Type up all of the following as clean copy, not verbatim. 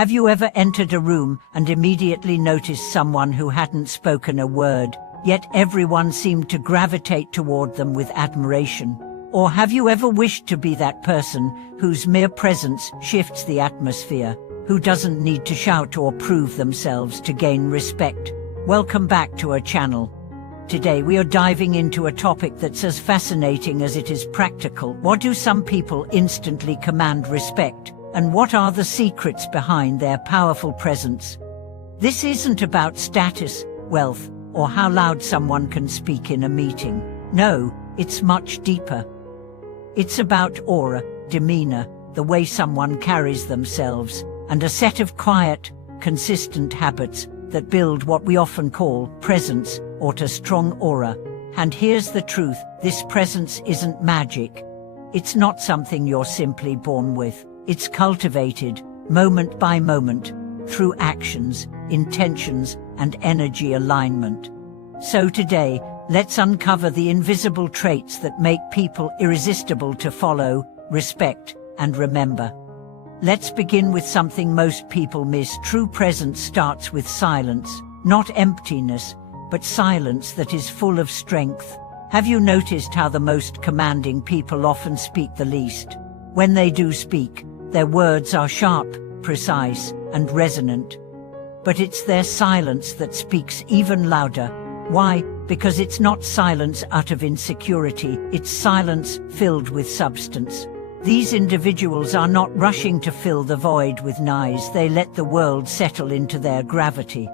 Have you ever entered a room and immediately noticed someone who hadn't spoken a word, yet everyone seemed to gravitate toward them with admiration? Or have you ever wished to be that person whose mere presence shifts the atmosphere, who doesn't need to shout or prove themselves to gain respect? Welcome back to our channel. Today we are diving into a topic that's as fascinating as it is practical. What do some people instantly command respect? And what are the secrets behind their powerful presence? This isn't about status, wealth, or how loud someone can speak in a meeting. No, it's much deeper. It's about aura, demeanor, the way someone carries themselves, and a set of quiet, consistent habits that build what we often call presence, or a strong aura. And here's the truth, this presence isn't magic. It's not something you're simply born with. It's cultivated, moment by moment, through actions, intentions, and energy alignment. So today, let's uncover the invisible traits that make people irresistible to follow, respect, and remember. Let's begin with something most people miss. True presence starts with silence, not emptiness, but silence that is full of strength. Have you noticed how the most commanding people often speak the least? When they do speak, their words are sharp, precise, and resonant. But it's their silence that speaks even louder. Why? Because it's not silence out of insecurity, it's silence filled with substance. These individuals are not rushing to fill the void with noise, they let the world settle into their gravity.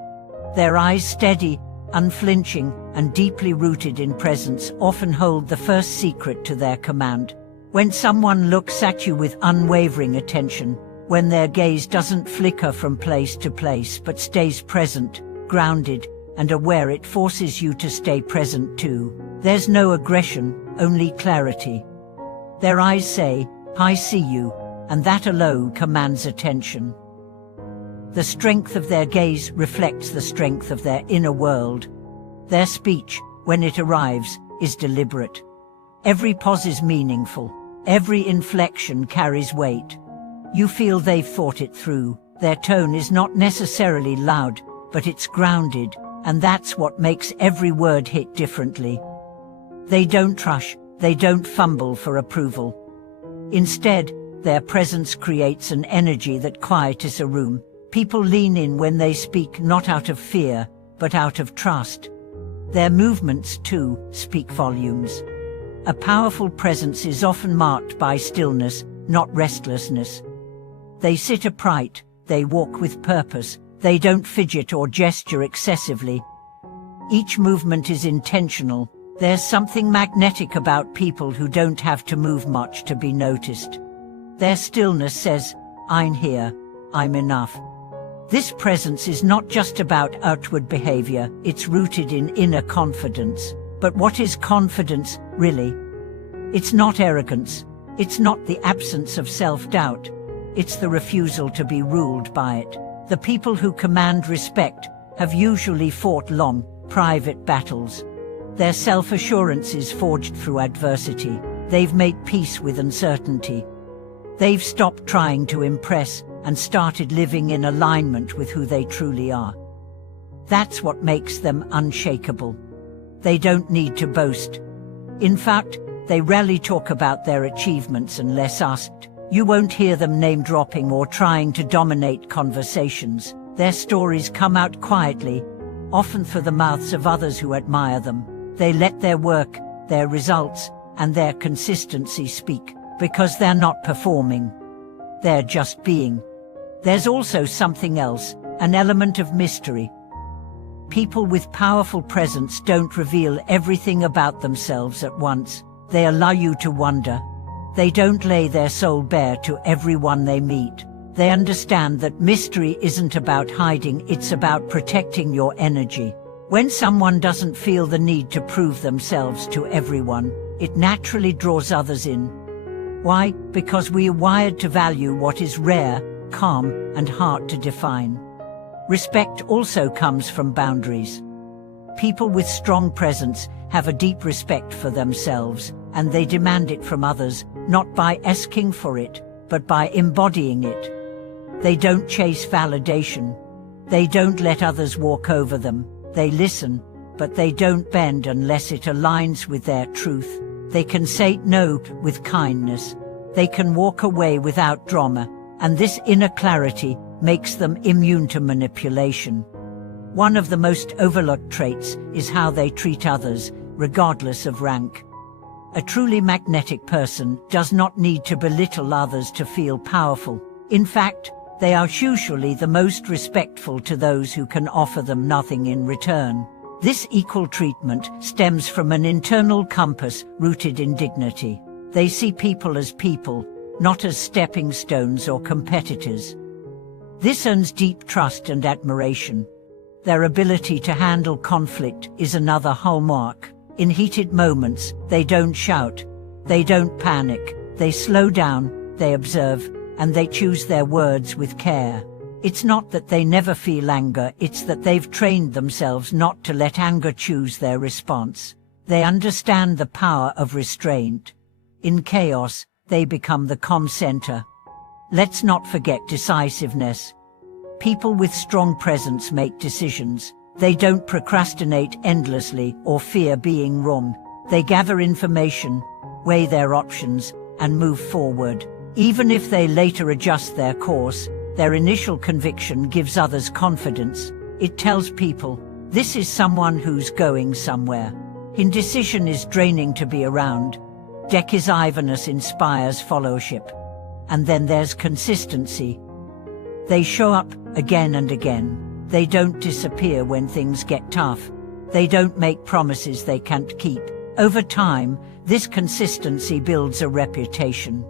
Their eyes steady, unflinching, and deeply rooted in presence often hold the first secret to their command. When someone looks at you with unwavering attention, when their gaze doesn't flicker from place to place but stays present, grounded, and aware, it forces you to stay present too. There's no aggression, only clarity. Their eyes say, "I see you," and that alone commands attention. The strength of their gaze reflects the strength of their inner world. Their speech, when it arrives, is deliberate. Every pause is meaningful. Every inflection carries weight. You feel they've thought it through. Their tone is not necessarily loud, but it's grounded, and that's what makes every word hit differently. They don't rush, they don't fumble for approval. Instead, their presence creates an energy that quiets a room. People lean in when they speak, not out of fear, but out of trust. Their movements, too, speak volumes. A powerful presence is often marked by stillness, not restlessness. They sit upright, they walk with purpose, they don't fidget or gesture excessively. Each movement is intentional. There's something magnetic about people who don't have to move much to be noticed. Their stillness says, "I'm here, I'm enough." This presence is not just about outward behavior, it's rooted in inner confidence. But what is confidence, really? It's not arrogance. It's not the absence of self-doubt. It's the refusal to be ruled by it. The people who command respect have usually fought long, private battles. Their self-assurance is forged through adversity. They've made peace with uncertainty. They've stopped trying to impress and started living in alignment with who they truly are. That's what makes them unshakable. They don't need to boast. In fact, they rarely talk about their achievements unless asked. You won't hear them name-dropping or trying to dominate conversations. Their stories come out quietly, often through the mouths of others who admire them. They let their work, their results, and their consistency speak, because they're not performing. They're just being. There's also something else, an element of mystery. People with powerful presence don't reveal everything about themselves at once. They allow you to wonder. They don't lay their soul bare to everyone they meet. They understand that mystery isn't about hiding, it's about protecting your energy. When someone doesn't feel the need to prove themselves to everyone, it naturally draws others in. Why? Because we are wired to value what is rare, calm, and hard to define. Respect also comes from boundaries. People with strong presence have a deep respect for themselves, and they demand it from others, not by asking for it, but by embodying it. They don't chase validation. They don't let others walk over them. They listen, but they don't bend unless it aligns with their truth. They can say no with kindness. They can walk away without drama, and this inner clarity makes them immune to manipulation. One of the most overlooked traits is how they treat others, regardless of rank. A truly magnetic person does not need to belittle others to feel powerful. In fact, they are usually the most respectful to those who can offer them nothing in return. This equal treatment stems from an internal compass rooted in dignity. They see people as people, not as stepping stones or competitors. This earns deep trust and admiration. Their ability to handle conflict is another hallmark. In heated moments, they don't shout, they don't panic, they slow down, they observe, and they choose their words with care. It's not that they never feel anger, it's that they've trained themselves not to let anger choose their response. They understand the power of restraint. In chaos, they become the calm center. Let's not forget decisiveness. People with strong presence make decisions. They don't procrastinate endlessly or fear being wrong. They gather information, weigh their options, and move forward. Even if they later adjust their course, their initial conviction gives others confidence. It tells people, this is someone who's going somewhere. Indecision is draining to be around. Decisiveness inspires followership. And then there's consistency. They show up again and again. They don't disappear when things get tough. They don't make promises they can't keep. Over time, this consistency builds a reputation.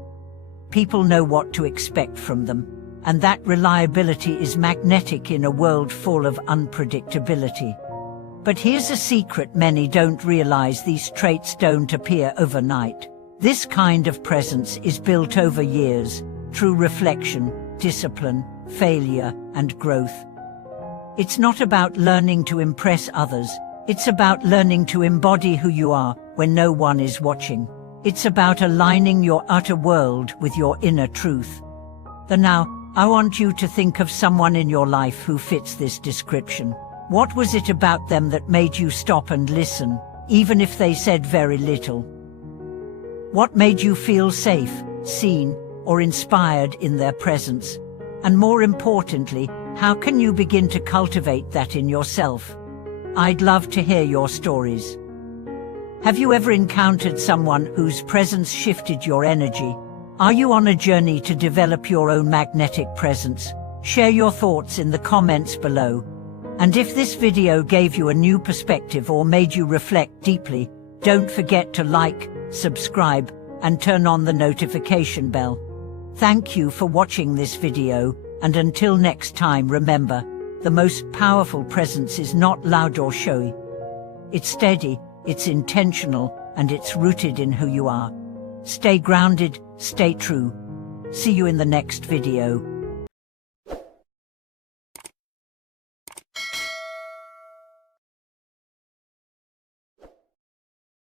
People know what to expect from them, and that reliability is magnetic in a world full of unpredictability. But here's a secret: many don't realize these traits don't appear overnight. This kind of presence is built over years, through reflection, discipline, failure, and growth. It's not about learning to impress others, it's about learning to embody who you are when no one is watching. It's about aligning your outer world with your inner truth. Now, I want you to think of someone in your life who fits this description. What was it about them that made you stop and listen, even if they said very little? What made you feel safe, seen, or inspired in their presence? And more importantly, how can you begin to cultivate that in yourself? I'd love to hear your stories. Have you ever encountered someone whose presence shifted your energy? Are you on a journey to develop your own magnetic presence? Share your thoughts in the comments below. And if this video gave you a new perspective or made you reflect deeply, don't forget to like, subscribe, and turn on the notification bell. Thank you for watching this video, and until next time, remember, the most powerful presence is not loud or showy. It's steady, it's intentional, and it's rooted in who you are. Stay grounded, stay true. See you in the next video.